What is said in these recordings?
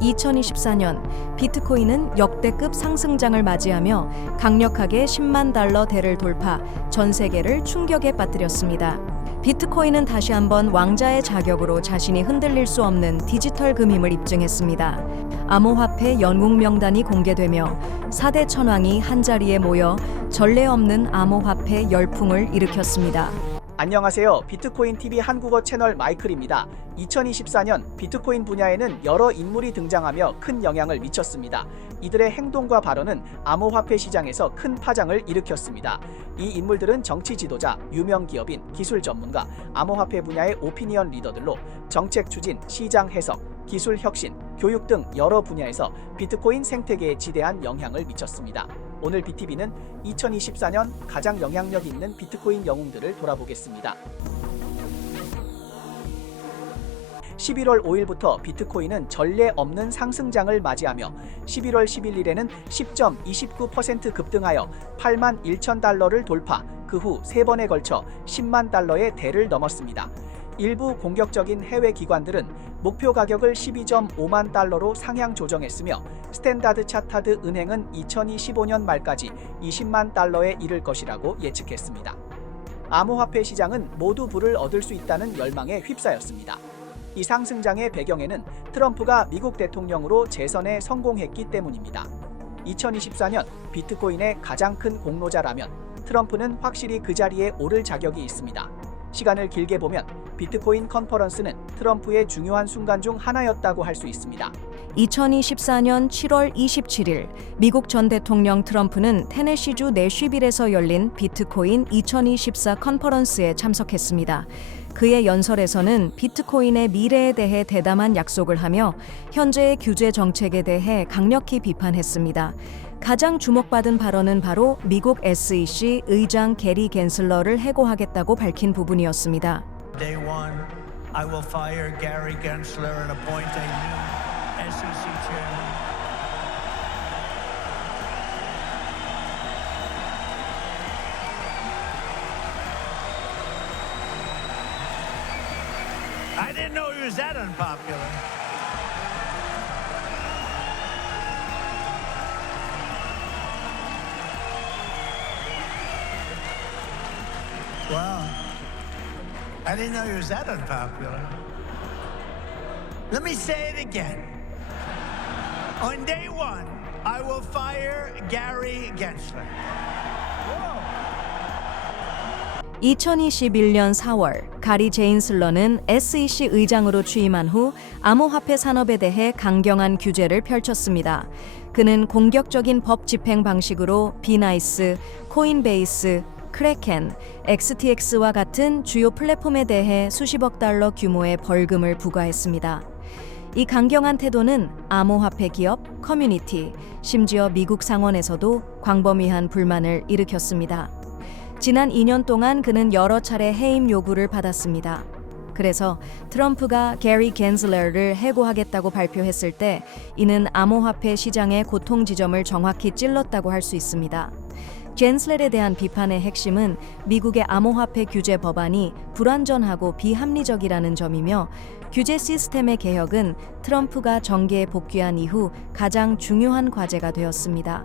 2024년 비트코인은 역대급 상승장을 맞이하며 강력하게 10만 달러 대를 돌파, 전 세계를 충격에 빠뜨렸습니다. 비트코인은 다시 한번 왕자의 자격으로 자신이 흔들릴 수 없는 디지털 금임을 입증했습니다. 암호화폐 영웅 명단이 공개되며 4대 천왕이 한자리에 모여 전례 없는 암호화폐 열풍을 일으켰습니다. 안녕하세요. 비트코인TV 한국어 채널 마이클입니다. 2024년 비트코인 분야에는 여러 인물이 등장하며 큰 영향을 미쳤습니다. 이들의 행동과 발언은 암호화폐 시장에서 큰 파장을 일으켰습니다. 이 인물들은 정치 지도자, 유명 기업인, 기술 전문가, 암호화폐 분야의 오피니언 리더들로 정책 추진, 시장 해석, 기술 혁신, 교육 등 여러 분야에서 비트코인 생태계에 지대한 영향을 미쳤습니다. 오늘 BTV는 2024년 가장 영향력 있는 비트코인 영웅들을 돌아보겠습니다. 11월 5일부터 비트코인은 전례 없는 상승장을 맞이하며 11월 11일에는 10.29% 급등하여 8만 1천 달러를 돌파, 그 후 3번에 걸쳐 10만 달러의 대를 넘었습니다. 일부 공격적인 해외 기관들은 목표 가격을 12.5만 달러로 상향 조정했으며 스탠다드 차타드 은행은 2025년 말까지 20만 달러에 이를 것이라고 예측했습니다. 암호화폐 시장은 모두 부를 얻을 수 있다는 열망에 휩싸였습니다. 이 상승장의 배경에는 트럼프가 미국 대통령으로 재선에 성공했기 때문입니다. 2024년 비트코인의 가장 큰 공로자라면 트럼프는 확실히 그 자리에 오를 자격이 있습니다. 시간을 길게 보면 비트코인 컨퍼런스는 트럼프의 중요한 순간 중 하나였다고 할 수 있습니다. 2024년 7월 27일 미국 전 대통령 트럼프는 테네시주 내쉬빌에서 열린 비트코인 2024 컨퍼런스에 참석했습니다. 그의 연설에서는 비트코인의 미래에 대해 대담한 약속을 하며 현재의 규제 정책에 대해 강력히 비판했습니다. 가장 주목받은 발언은 바로 미국 SEC 의장 게리 겐슬러를 해고하겠다고 밝힌 부분이었습니다. Day one, I will fire Gary Gensler and appoint a new SEC chairman. I didn't know he was that unpopular. Wow. I didn't know he was that unpopular. Let me say it again. On day one, I will fire Gary Gensler. 2021년 4월 가리 제인슬러는 SEC 의장으로 취임한 후 암호화폐 산업에 대해 강경한 규제를 펼쳤습니다. 그는 공격적인 법 집행 방식으로 비나이스, 코인베이스, 크래켄, XTX와 같은 주요 플랫폼에 대해 수십억 달러 규모의 벌금을 부과했습니다. 이 강경한 태도는 암호화폐 기업, 커뮤니티, 심지어 미국 상원에서도 광범위한 불만을 일으켰습니다. 지난 2년 동안 그는 여러 차례 해임 요구를 받았습니다. 그래서 트럼프가 게리 겐슬러를 해고하겠다고 발표했을 때 이는 암호화폐 시장의 고통 지점을 정확히 찔렀다고 할 수 있습니다. 겐슬러에 대한 비판의 핵심은 미국의 암호화폐 규제 법안이 불완전하고 비합리적이라는 점이며 규제 시스템의 개혁은 트럼프가 정계에 복귀한 이후 가장 중요한 과제가 되었습니다.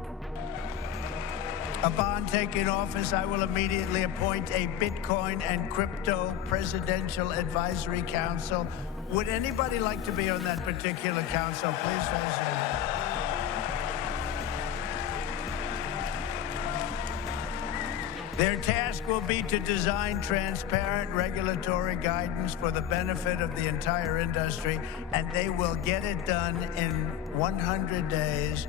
Upon taking office, I will immediately appoint a Bitcoin and Crypto Presidential Advisory Council. Would anybody like to be on that particular council? Please raise your hand. Their task will be to design transparent regulatory guidance for the benefit of the entire industry, and they will get it done in 100 days.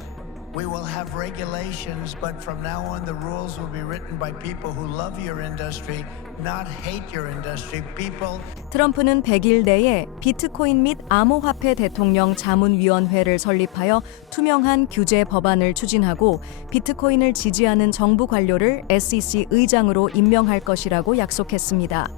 We will have regulations, but from now on the rules will be written by people who love your industry, not hate your industry. People. 트럼프는 100일 내에 비트코인 및 암호화폐 대통령 자문위원회를 설립하여 투명한 규제 법안을 추진하고 비트코인을 지지하는 정부 관료를 SEC 의장으로 임명할 것이라고 약속했습니다.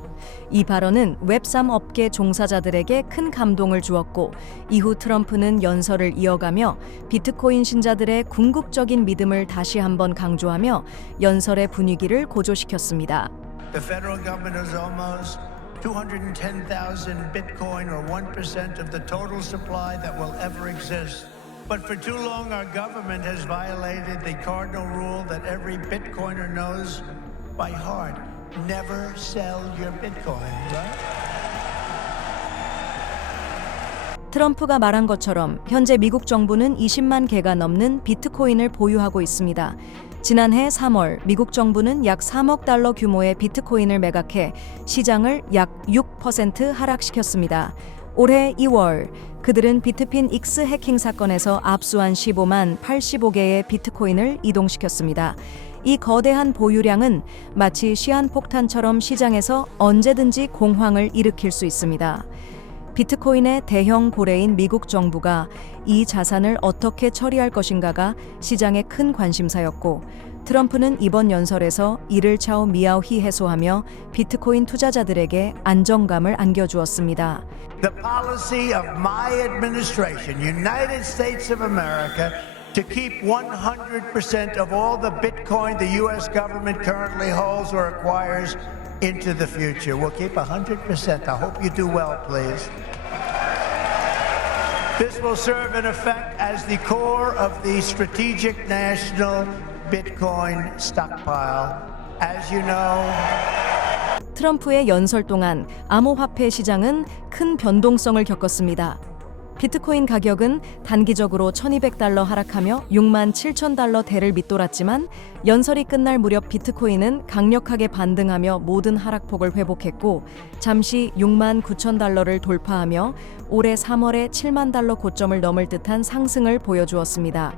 이 발언은 웹3 업계 종사자들에게 큰 감동을 주었고 이후 트럼프는 연설을 이어가며 비트코인 신자들의 궁극적인 믿음을 다시 한번 강조하며 연설의 분위기를 고조시켰습니다. The federal government is almost 210,000 Bitcoin, or 1% of the total supply that will ever exist. But for too long, our government has violated the cardinal rule that every Bitcoiner knows by heart. Never sell your Bitcoin, right? 트럼프가 말한 것처럼 현재 미국 정부는 20만 개가 넘는 비트코인을 보유하고 있습니다. 지난해 3월 미국 정부는 약 3억 달러 규모의 비트코인을 매각해 시장을 약 6% 하락시켰습니다. 올해 2월 그들은 비트핀 X 해킹 사건에서 압수한 15만 85개의 비트코인을 이동시켰습니다. 이 거대한 보유량은 마치 시한폭탄처럼 시장에서 언제든지 공황을 일으킬 수 있습니다. 비트코인의 대형 고래인 미국 정부가 이 자산을 어떻게 처리할 것인가가 시장의 큰 관심사였고, 트럼프는 이번 연설에서 이를 차오미야오히 해소하며 비트코인 투자자들에게 안정감을 안겨주었습니다. The policy of my administration, United States of America, to keep 100% of all the Bitcoin the U.S. government currently holds or acquires into the future. We'll keep 100%. I hope you do well, please. This will serve in effect as the core of the strategic national Bitcoin stockpile. As you know, 트럼프의 연설 동안 암호화폐 시장은 큰 변동성을 겪었습니다. 비트코인 가격은 단기적으로 1,200달러 하락하며 6만 7천 달러대를 밑돌았지만 연설이 끝날 무렵 비트코인은 강력하게 반등하며 모든 하락폭을 회복했고 잠시 6만 9천 달러를 돌파하며 올해 3월에 7만 달러 고점을 넘을 듯한 상승을 보여주었습니다.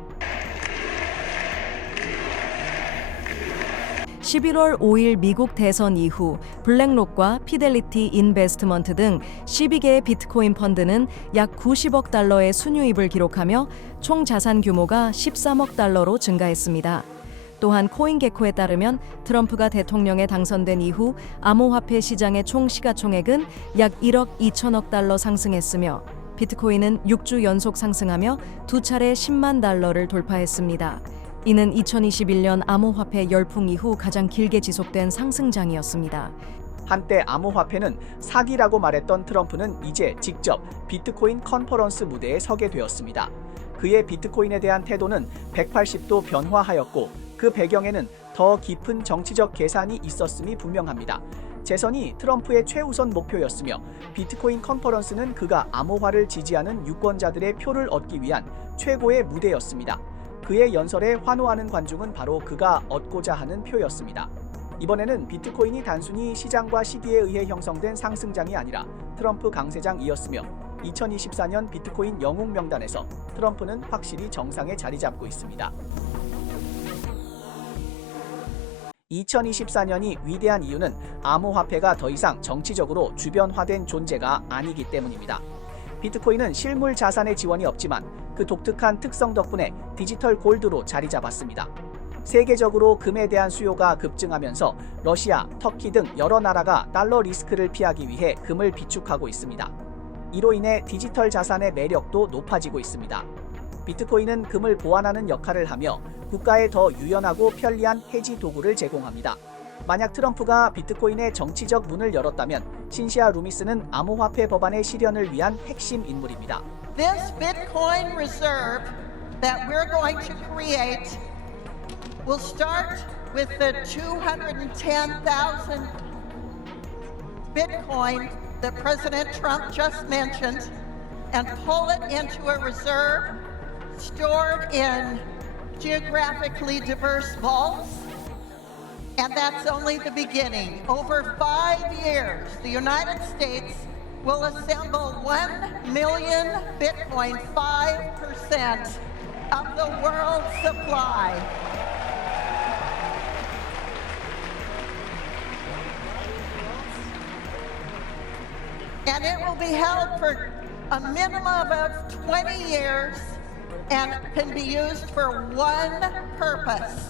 11월 5일 미국 대선 이후 블랙록과 피델리티 인베스트먼트 등 12개의 비트코인 펀드는 약 90억 달러의 순유입을 기록하며 총 자산 규모가 13억 달러로 증가했습니다. 또한 코인게코에 따르면 트럼프가 대통령에 당선된 이후 암호화폐 시장의 총 시가총액은 약 1억 2천억 달러 상승했으며 비트코인은 6주 연속 상승하며 두 차례 10만 달러를 돌파했습니다. 이는 2021년 암호화폐 열풍 이후 가장 길게 지속된 상승장이었습니다. 한때 암호화폐는 사기라고 말했던 트럼프는 이제 직접 비트코인 컨퍼런스 무대에 서게 되었습니다. 그의 비트코인에 대한 태도는 180도 변화하였고 그 배경에는 더 깊은 정치적 계산이 있었음이 분명합니다. 재선이 트럼프의 최우선 목표였으며 비트코인 컨퍼런스는 그가 암호화를 지지하는 유권자들의 표를 얻기 위한 최고의 무대였습니다. 그의 연설에 환호하는 관중은 바로 그가 얻고자 하는 표였습니다. 이번에는 비트코인이 단순히 시장과 시기에 의해 형성된 상승장이 아니라 트럼프 강세장이었으며 2024년 비트코인 영웅 명단에서 트럼프는 확실히 정상에 자리 잡고 있습니다. 2024년이 위대한 이유는 암호화폐가 더 이상 정치적으로 주변화된 존재가 아니기 때문입니다. 비트코인은 실물 자산의 지원이 없지만 그 독특한 특성 덕분에 디지털 골드로 자리 잡았습니다. 세계적으로 금에 대한 수요가 급증하면서 러시아, 터키 등 여러 나라가 달러 리스크를 피하기 위해 금을 비축하고 있습니다. 이로 인해 디지털 자산의 매력도 높아지고 있습니다. 비트코인은 금을 보완하는 역할을 하며 국가에 더 유연하고 편리한 해지 도구를 제공합니다. 만약 트럼프가 비트코인의 정치적 문을 열었다면 신시아 루미스는 암호화폐 법안의 실현을 위한 핵심 인물입니다. This Bitcoin reserve that we're going to create will start with the 210,000 Bitcoin that President Trump just mentioned and pull it into a reserve stored in geographically diverse vaults. And that's only the beginning. Over 5 years, the United States will assemble 1 million Bitcoin, 5% of the world's supply. And it will be held for a minimum of 20 years and can be used for one purpose: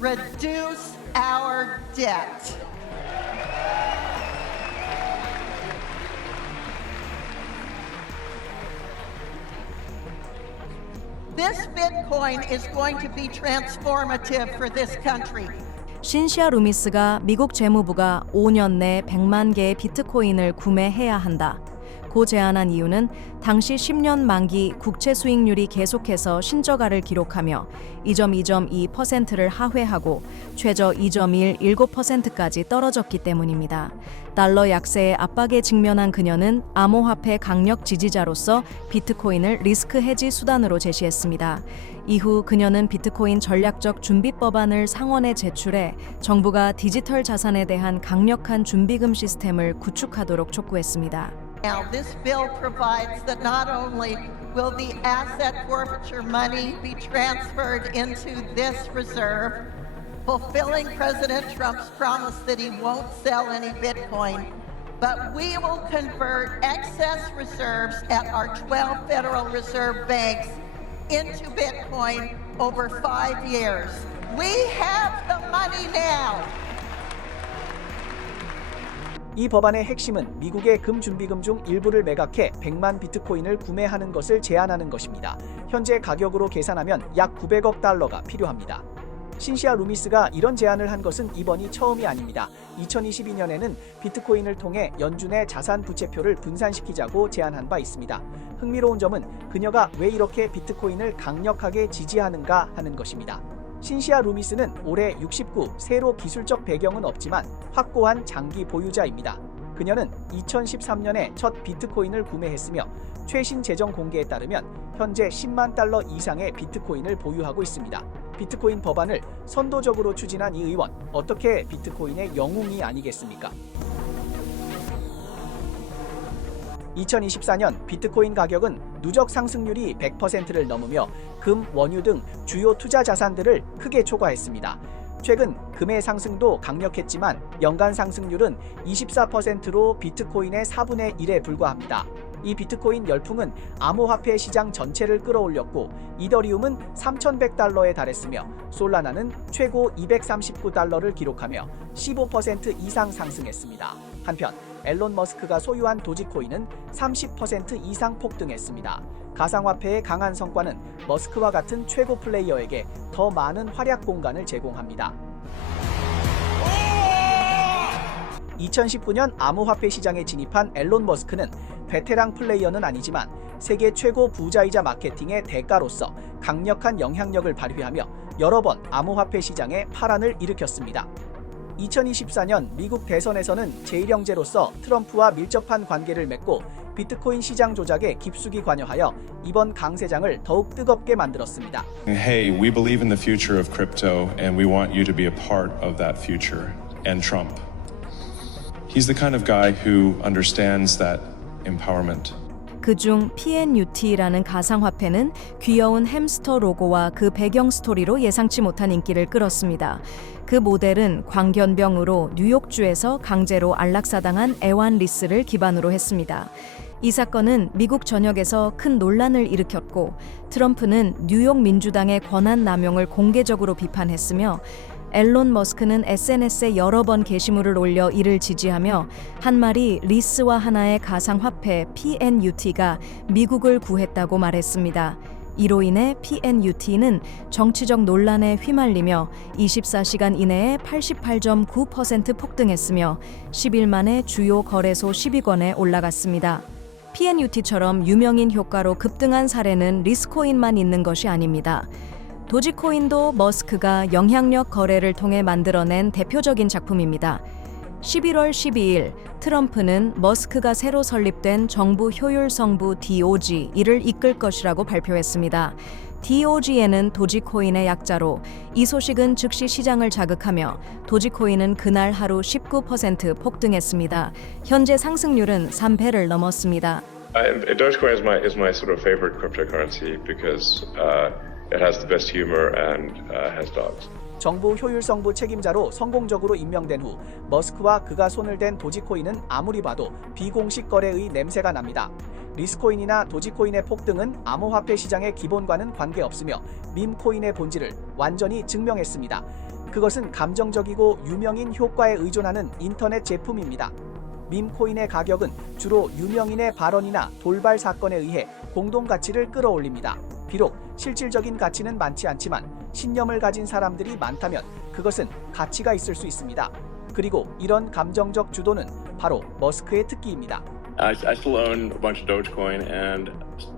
reduce our debt. This Bitcoin is going to be transformative for this country. 신시아 루미스가 미국 재무부가 5년 내 100만 개의 비트코인을 구매해야 한다. 고 제안한 이유는 당시 10년 만기 국채 수익률이 계속해서 신저가를 기록하며 2.2%를 하회하고 최저 2.17%까지 떨어졌기 때문입니다. 달러 약세의 압박에 직면한 그녀는 암호화폐 강력 지지자로서 비트코인을 리스크 해지 수단으로 제시했습니다. 이후 그녀는 비트코인 전략적 준비 법안을 상원에 제출해 정부가 디지털 자산에 대한 강력한 준비금 시스템을 구축하도록 촉구했습니다. Now, this bill provides that not only will the asset forfeiture money be transferred into this reserve, fulfilling President Trump's promise that he won't sell any Bitcoin, but we will convert excess reserves at our 12 Federal Reserve banks into Bitcoin over 5 years. We have the money now. 이 법안의 핵심은 미국의 금준비금 중 일부를 매각해 100만 비트코인을 구매하는 것을 제한하는 것입니다. 현재 가격으로 계산하면 약 900억 달러가 필요합니다. 신시아 루미스가 이런 제안을 한 것은 이번이 처음이 아닙니다. 2022년에는 비트코인을 통해 연준의 자산 부채표를 분산시키자고 제안한 바 있습니다. 흥미로운 점은 그녀가 왜 이렇게 비트코인을 강력하게 지지하는가 하는 것입니다. 신시아 루미스는 올해 69, 새로 기술적 배경은 없지만 확고한 장기 보유자입니다. 그녀는 2013년에 첫 비트코인을 구매했으며 최신 재정 공개에 따르면 현재 10만 달러 이상의 비트코인을 보유하고 있습니다. 비트코인 법안을 선도적으로 추진한 이 의원, 어떻게 비트코인의 영웅이 아니겠습니까? 2024년 비트코인 가격은 누적 상승률이 100%를 넘으며 금, 원유 등 주요 투자 자산들을 크게 초과했습니다. 최근 금의 상승도 강력했지만 연간 상승률은 24%로 비트코인의 4분의 1에 불과합니다. 이 비트코인 열풍은 암호화폐 시장 전체를 끌어올렸고 이더리움은 3,100달러에 달했으며 솔라나는 최고 239달러를 기록하며 15% 이상 상승했습니다. 한편 앨런 머스크가 소유한 도지코인은 30% 이상 폭등했습니다. 가상화폐의 강한 성과는 머스크와 같은 최고 플레이어에게 더 많은 활약 공간을 제공합니다. 2019년 암호화폐 시장에 진입한 앨런 머스크는 베테랑 플레이어는 아니지만 세계 최고 부자이자 마케팅의 대가로서 강력한 영향력을 발휘하며 여러 번 암호화폐 시장에 파란을 일으켰습니다. 2024년 미국 대선에서는 제1형제로서 트럼프와 밀접한 관계를 맺고 비트코인 시장 조작에 깊숙이 관여하여 이번 강세장을 더욱 뜨겁게 만들었습니다. Hey, we believe in the future of crypto and we want you to be a part of that future. And Trump. He's the kind of guy who understands that empowerment. 그중 PNUT라는 가상화폐는 귀여운 햄스터 로고와 그 배경 스토리로 예상치 못한 인기를 끌었습니다. 그 모델은 광견병으로 뉴욕주에서 강제로 안락사당한 에완 리스를 기반으로 했습니다. 이 사건은 미국 전역에서 큰 논란을 일으켰고 트럼프는 뉴욕 민주당의 권한 남용을 공개적으로 비판했으며 앨런 머스크는 SNS에 여러 번 게시물을 올려 이를 지지하며 한 말이 리스와 하나의 가상화폐 PNUT가 미국을 구했다고 말했습니다. 이로 인해 PNUT는 정치적 논란에 휘말리며 24시간 이내에 88.9% 폭등했으며 10일 만에 주요 거래소 10위권에 올라갔습니다. PNUT처럼 유명인 효과로 급등한 사례는 리스코인만 있는 것이 아닙니다. 도지코인도 머스크가 영향력 거래를 통해 만들어낸 대표적인 작품입니다. 11월 12일 트럼프는 머스크가 새로 설립된 정부 효율성부 DOG 이를 이끌 것이라고 발표했습니다. DOG에는 도지코인의 약자로 이 소식은 즉시 시장을 자극하며 도지코인은 그날 하루 19% 폭등했습니다. 현재 상승률은 3배를 넘었습니다. Dogecoin is my sort of favorite cryptocurrency because it has the best humor and has dogs. 정부 효율성부 책임자로 성공적으로 임명된 후 머스크와 그가 손을 댄 도지코인은 아무리 봐도 비공식 거래의 냄새가 납니다. 리스코인이나 도지코인의 폭등은 암호화폐 시장의 기본과는 관계없으며 밈코인의 본질을 완전히 증명했습니다. 그것은 감정적이고 유명인 효과에 의존하는 인터넷 제품입니다. 밈코인의 가격은 주로 유명인의 발언이나 돌발 사건에 의해 공동 가치를 끌어올립니다. 비록 실질적인 가치는 많지 않지만 신념을 가진 사람들이 많다면 그것은 가치가 있을 수 있습니다. 그리고 이런 감정적 주도는 바로 머스크의 특기입니다. I still own a bunch of Dogecoin, and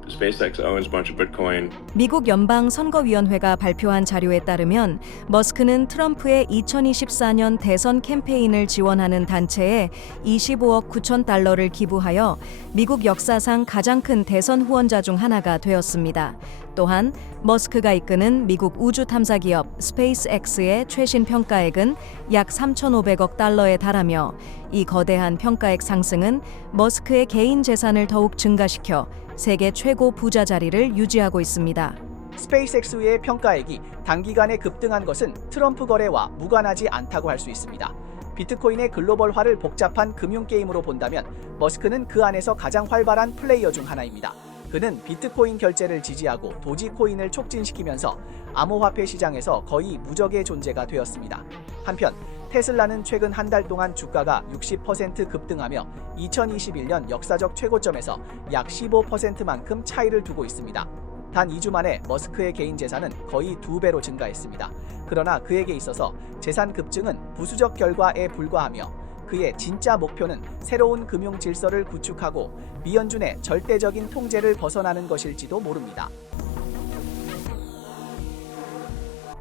SpaceX owns a bunch of Bitcoin. 미국 연방선거위원회가 발표한 자료에 따르면 머스크는 트럼프의 2024년 대선 캠페인을 지원하는 단체에 25억 9천 달러를 기부하여 미국 역사상 가장 큰 대선 후원자 중 하나가 되었습니다. 또한 머스크가 이끄는 미국 우주 탐사 기업 스페이스X의 최신 평가액은 약 3,500억 달러에 달하며 이 거대한 평가액 상승은 머스크의 개인 재산을 더욱 증가시켜 세계 최고 부자 자리를 유지하고 있습니다. 스페이스X의 평가액이 단기간에 급등한 것은 트럼프 거래와 무관하지 않다고 할 수 있습니다. 비트코인의 글로벌화를 복잡한 금융 게임으로 본다면 머스크는 그 안에서 가장 활발한 플레이어 중 하나입니다. 그는 비트코인 결제를 지지하고 도지코인을 촉진시키면서 암호화폐 시장에서 거의 무적의 존재가 되었습니다. 한편 테슬라는 최근 한 달 동안 주가가 60% 급등하며 2021년 역사적 최고점에서 약 15%만큼 차이를 두고 있습니다. 단 2주 만에 머스크의 개인 재산은 거의 2배로 증가했습니다. 그러나 그에게 있어서 재산 급증은 부수적 결과에 불과하며 그의 진짜 목표는 새로운 금융 질서를 구축하고 미연준의 절대적인 통제를 벗어나는 것일지도 모릅니다.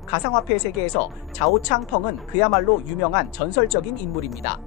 가상화폐 세계에서 자오창펑은 그야말로 유명한 전설적인 인물입니다.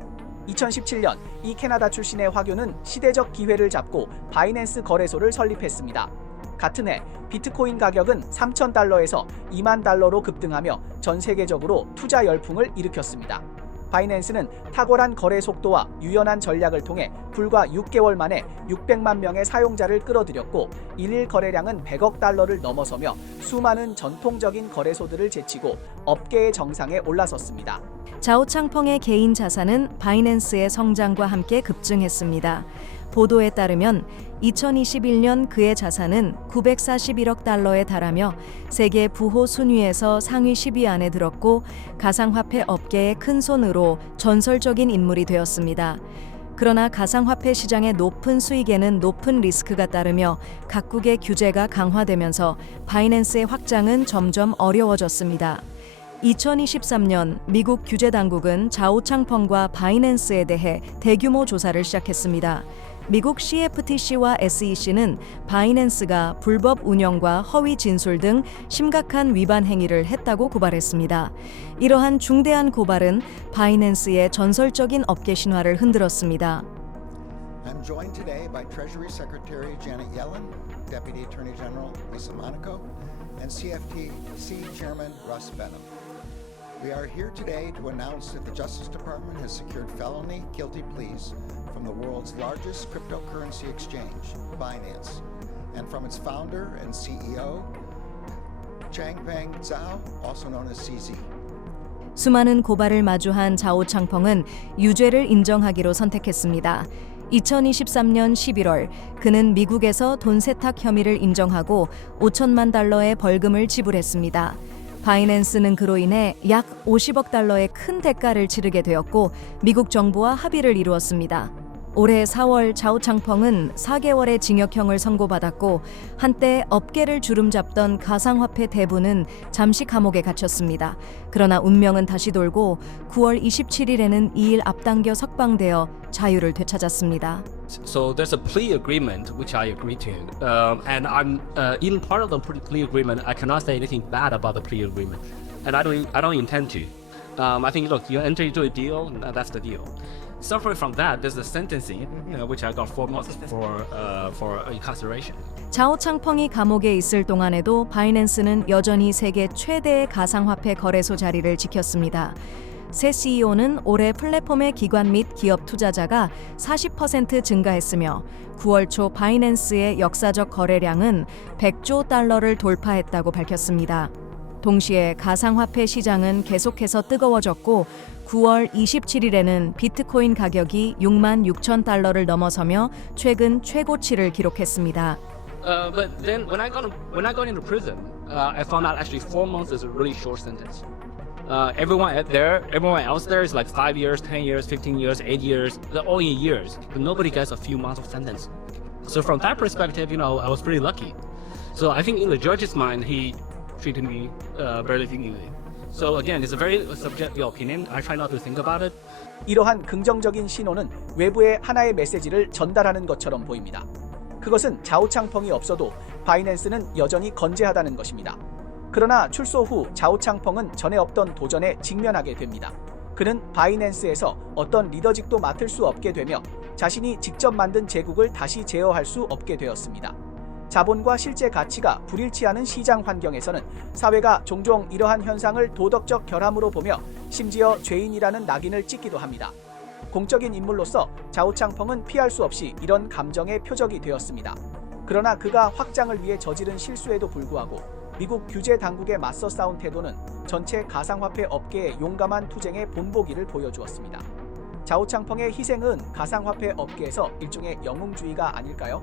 2017년 이 캐나다 출신의 화교는 시대적 기회를 잡고 바이낸스 거래소를 설립했습니다. 같은 해 비트코인 가격은 3,000달러에서 2만 달러로 급등하며 전 세계적으로 투자 열풍을 일으켰습니다. 바이낸스는 탁월한 거래 속도와 유연한 전략을 통해 불과 6개월 만에 600만 명의 사용자를 끌어들였고 일일 거래량은 100억 달러를 넘어서며 수많은 전통적인 거래소들을 제치고 업계의 정상에 올라섰습니다. 자오창펑의 개인 자산은 바이낸스의 성장과 함께 급증했습니다. 보도에 따르면 2021년 그의 자산은 941억 달러에 달하며 세계 부호 순위에서 상위 10위 안에 들었고 가상화폐 업계의 큰 손으로 전설적인 인물이 되었습니다. 그러나 가상화폐 시장의 높은 수익에는 높은 리스크가 따르며 각국의 규제가 강화되면서 바이낸스의 확장은 점점 어려워졌습니다. 2023년 미국 규제 당국은 자오창펑과 바이낸스에 대해 대규모 조사를 시작했습니다. 미국 CFTC와 SEC는 바이낸스가 불법 운영과 허위 진술 등 심각한 위반 행위를 했다고 고발했습니다. 이러한 중대한 고발은 바이낸스의 전설적인 업계 신화를 흔들었습니다. I'm joined today by Treasury Secretary Janet Yellen, Deputy Attorney General Lisa Monaco, and CFTC Chairman Russ Benham. We are here today to announce that the Justice Department has secured felony guilty pleas from the world's largest cryptocurrency exchange, Binance, and from its founder and CEO, Changpeng Zhao, also known as CZ. 수많은 고발을 마주한 자오창펑은 유죄를 인정하기로 선택했습니다. 2023년 11월 그는 미국에서 돈 세탁 혐의를 인정하고 5천만 달러의 벌금을 지불했습니다. 바이낸스는 그로 인해 약 50억 달러의 큰 대가를 치르게 되었고 미국 정부와 합의를 이루었습니다. 올해 4월 자오창펑은 4개월의 징역형을 선고받았고 한때 업계를 주름잡던 가상화폐 대부는 잠시 감옥에 갇혔습니다. 그러나 운명은 다시 돌고 9월 27일에는 2일 앞당겨 석방되어 자유를 되찾았습니다. So there's a plea agreement which I agree to, and I'm in part of the plea agreement. I cannot say anything bad about the plea agreement, and I don't intend to. I think look, you enter into a deal, that's the deal. Separate from that, there's the sentencing, which I got 4 months for incarceration. 자오창펑이 감옥에 있을 동안에도 바이낸스는 여전히 세계 최대의 가상화폐 거래소 자리를 지켰습니다. 새 CEO는 올해 플랫폼의 기관 및 기업 투자자가 40% 증가했으며 9월 초 바이낸스의 역사적 거래량은 100조 달러를 돌파했다고 밝혔습니다. 동시에 가상화폐 시장은 계속해서 뜨거워졌고 9월 27일에는 비트코인 가격이 6만 6천 달러를 넘어서며 최근 최고치를 기록했습니다. But then when I got into prison, I found out actually 4 months is a really short sentence. Everyone else there is like 5 years, 10 years, 15 years, 8 years. They're all in years, but nobody gets a few months of sentence. So from that perspective, I was pretty lucky. So I think in the judge's mind, he treated me very leniently. So again, it's a very subjective opinion. I try not to think about it. 이러한 긍정적인 신호는 외부에 하나의 메시지를 전달하는 것처럼 보입니다. 그것은 좌우창펑이 없어도 바이낸스는 여전히 건재하다는 것입니다. 그러나 출소 후 좌우창펑은 전에 없던 도전에 직면하게 됩니다. 그는 바이낸스에서 어떤 리더직도 맡을 수 없게 되며 자신이 직접 만든 제국을 다시 제어할 수 없게 되었습니다. 자본과 실제 가치가 불일치하는 시장 환경에서는 사회가 종종 이러한 현상을 도덕적 결함으로 보며 심지어 죄인이라는 낙인을 찍기도 합니다. 공적인 인물로서 좌우창펑은 피할 수 없이 이런 감정의 표적이 되었습니다. 그러나 그가 확장을 위해 저지른 실수에도 불구하고 미국 규제 당국에 맞서 싸운 태도는 전체 가상화폐 업계의 용감한 투쟁의 본보기를 보여주었습니다. 좌우창펑의 희생은 가상화폐 업계에서 일종의 영웅주의가 아닐까요?